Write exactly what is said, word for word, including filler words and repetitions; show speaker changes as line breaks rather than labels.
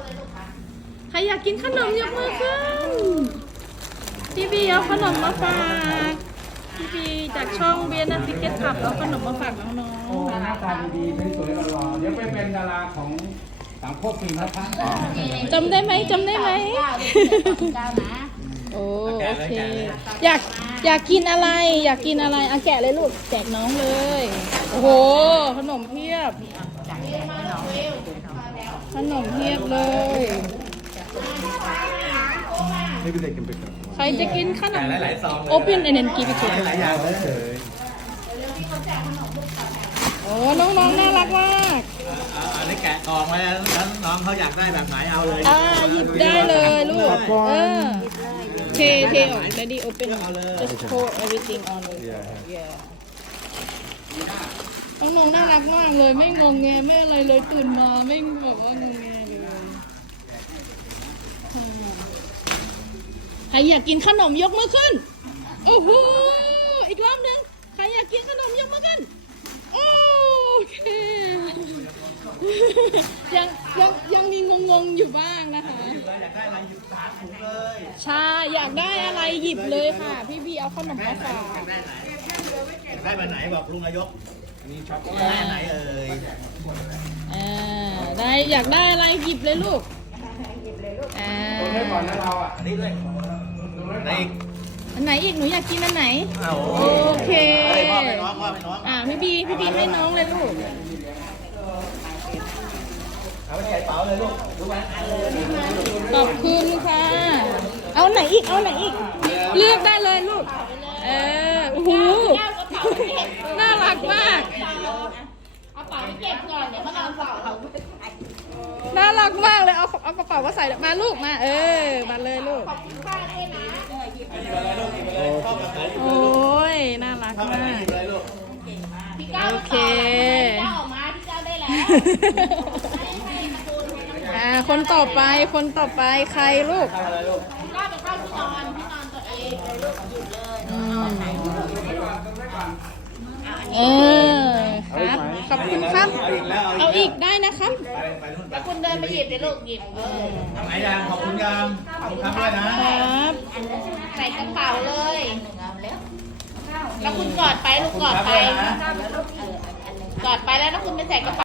ใครอยากกินขนมยกมือขึ้นพี่บีเอาขนมมาฝากพี่บีจากช่องเบียร์นาติเก็ตขับเอาขนมมาฝากน้อง
โอ้หน้าตาดีๆสวยๆหล่อๆเดี๋ยวไปเป็นดาราของสังคมฟิล์มนะครับ
ๆจำได้ไหมจำได้ไหมโอ้โอเคอยากอยากกินอะไร อยากกินอะไรอ่ะแกะเลยลูกแจกน้องเลยโอ้โหขนมเพียบขนมเพียบเลย
Maybe they can pick up.
ใครจะกินขนม
หลายๆซองเลย
Open and then give it to
หลายอย่างเลยเฉย
โอ้น้องๆน่ารักมาก
เอาอันนี้แกะกล่องไว้แล้วน้องเขาอยากได้แบบไหนเอาเลย
อ่าหยิบได้เลยลูกเออเทเทออก ready open just pour everything on it yeah น้องๆน่ารักมากเลยไม่งงแงไม่อะไรเลยตื่นมาไม่แบบว่างงแงเลยใครอยากกินขนมยกมือขึ้นโอ้โหอีกรอบหนึ่งใครอยากกินขนมยกมือขึ้นโอเคยังยังยังมีงงๆอยู่บ้างนะคะ
อยากได้อะไรหยิบสามถุงเลย
ใช่อยากได้อะไรหยิบเลยค่ะพี่บีเอาขนมมาฝาก
อยากได้แบบไหนบอกลุงนายกมีช็อกโกแลตไหนเอ่ย
อ่าได้อยากได้อะไรหยิบเลยลูกอ่า
คนให้ก่อนนะเราอ่ะ
อันนี้ด้วยไหนอีก
อันไหนอีกหนูอยากกินอันไหน
เอา
โอเค
มอบให้น้องมอบให้น้อง
อ่าพี่บีพี่บีให้น้องเลยลูก
เอาไปใส่เป๋าเลยลูกรู้ไหม
ขอบคุณค่ะเอาไหนอีกเอาไหนอีกเลือกได้เลยลูกเออโอ้โหน่ารักมาก
เอาเป๋าไปเก็บก่อนเดี๋ยวมันเอาเป๋าเราไปใส่
น่ารักมากเลยเอาเอากระเป๋ามาใส่มาลูกมาเออมาเลยลูก
ข้าวด้วยนะ
หยิบอะไรลูกหยิบอะไรชอบแบบไหนหยิบ
โอ
เลยลูก้
ยน่ารัก
ชอบแบบ
มา
ไหน
ก
หยิบเลยลูก
พี่ก้าว
โอเค
พี่ก้าวออกมาพี่ก้าวได้แล้ว
อ่าคนต่อไปคนต่อไปใครลูก
ทำอะไรลูก
พี่ก้าวไปเข้าที่นอนที่นอนตัวเองเลยลูกหยิบเลย
อืมเออครับขอบคุณครับ
เอาอีกแล้ว
เอาอีกได้นะครับ
ไปไปนู่นไป
แล้วคุณเดินไปหยิบเลยลูกหยิบเออ
ทำไหนยังขอบคุณยังขอบคุณครับด้วยนะครับ
ใส่กระเป๋าเลยแล้วคุณกอดไปลูกกอด
ครับ
ไป
ด้วยนะ
กอดไปแล้วถ้าคุณไปใส่กระเป๋า